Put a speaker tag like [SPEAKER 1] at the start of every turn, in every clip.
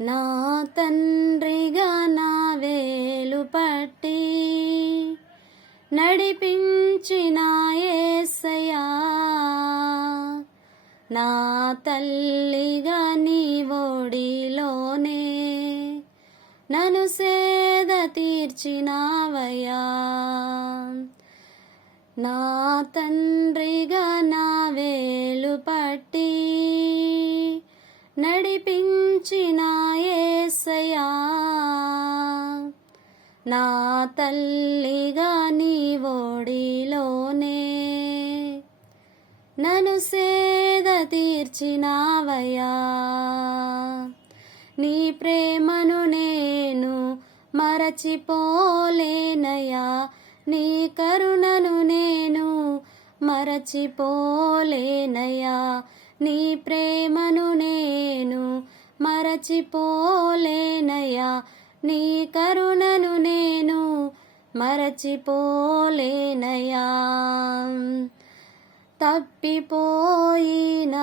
[SPEAKER 1] నా తండ్రిగా నా వేలు పట్టి నడిపించిన ఏసయా నా తల్లిగా నీ ఒడిలోనే నను సేద తీర్చినావయ్యా. నా తండ్రిగా నా తల్లిగా నీ ఒడిలోనే నను సేద తీర్చినావయ్యా. నీ ప్రేమను నేను మరచిపోలేనయ్యా. నీ కరుణను నేను మరచిపోలేనయ్యా. నీ ప్రేమను నేను మరచిపోలేనయ్యా. నీ కరుణను నేను మరచిపోలేనయ్యా. తప్పిపోయిన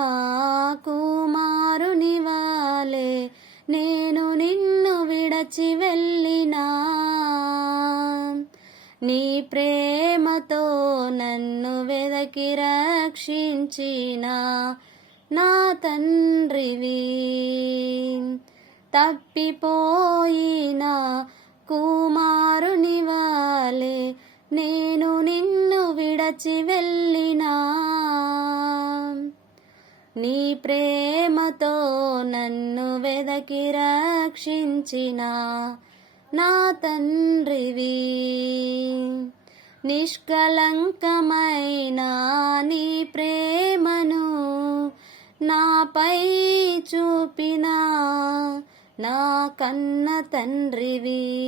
[SPEAKER 1] కుమారుని వాలే నేను నిన్ను విడచి వెళ్ళినా. నీ ప్రేమతో నన్ను వెదకి రక్షించిన నా తండ్రివి. తప్పిపోయినా కుమారుని వాలే నేను నిన్ను విడచి వెళ్ళినా. నీ ప్రేమతో నన్ను వెదకి రక్షించిన నా తండ్రివి. నిష్కలంకమైన నీ ప్రేమను నాపై చూపిన. నా కన్న తండ్రివి.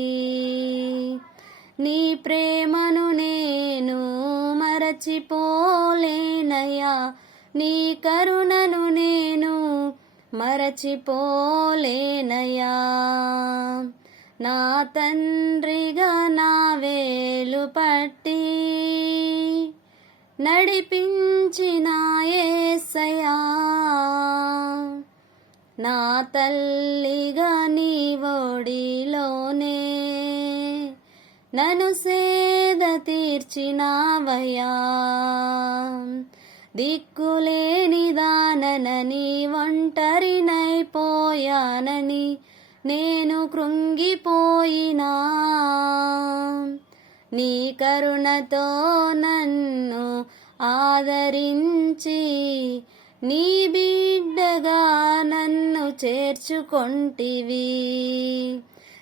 [SPEAKER 1] నీ ప్రేమను నేను మరచిపోలేనయ్యా. నీ కరుణను నేను మరచిపోలేనయ్యా. నా తండ్రిగా నా వేలు పట్టి నడిపించిన నా తల్లిగా నీ ఒడిలోనే నన్ను సేద తీర్చినావయ్యా. దిక్కులేని దాననని ఒంటరినైపోయానని నేను కృంగిపోయినా. నీ కరుణతో నన్ను ఆదరించి నీ బి చేర్చుకొంటివి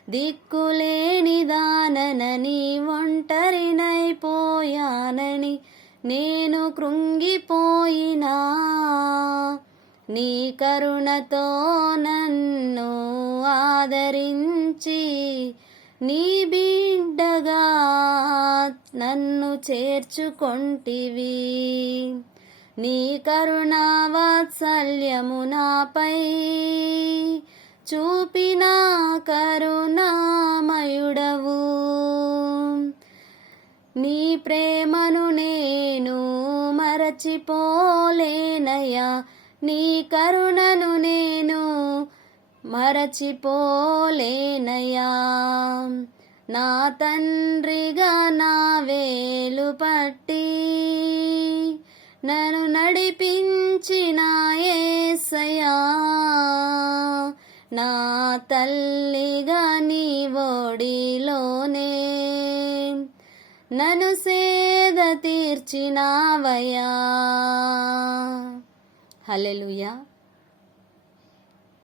[SPEAKER 1] దిక్కులేని దాననని ఒంటరినైపోయానని నేను కృంగిపోయినా. నీ కరుణతో నన్ను ఆదరించి నీ బిడ్డగా నన్ను చేర్చుకొంటివి. నీ కరుణా వాత్సల్యము నాపై చూపిన కరుణామయుడవు. నీ ప్రేమను నేను మరచిపోలేనయ్యా. నీ కరుణను నేను మరచిపోలేనయ్యా. నా తండ్రిగా నా వేలు పట్టి నన్ను నా తల్లిగా నీ ఒడిలోనే నన్ను సేద తీర్చినావయ్యా. హలెలుయా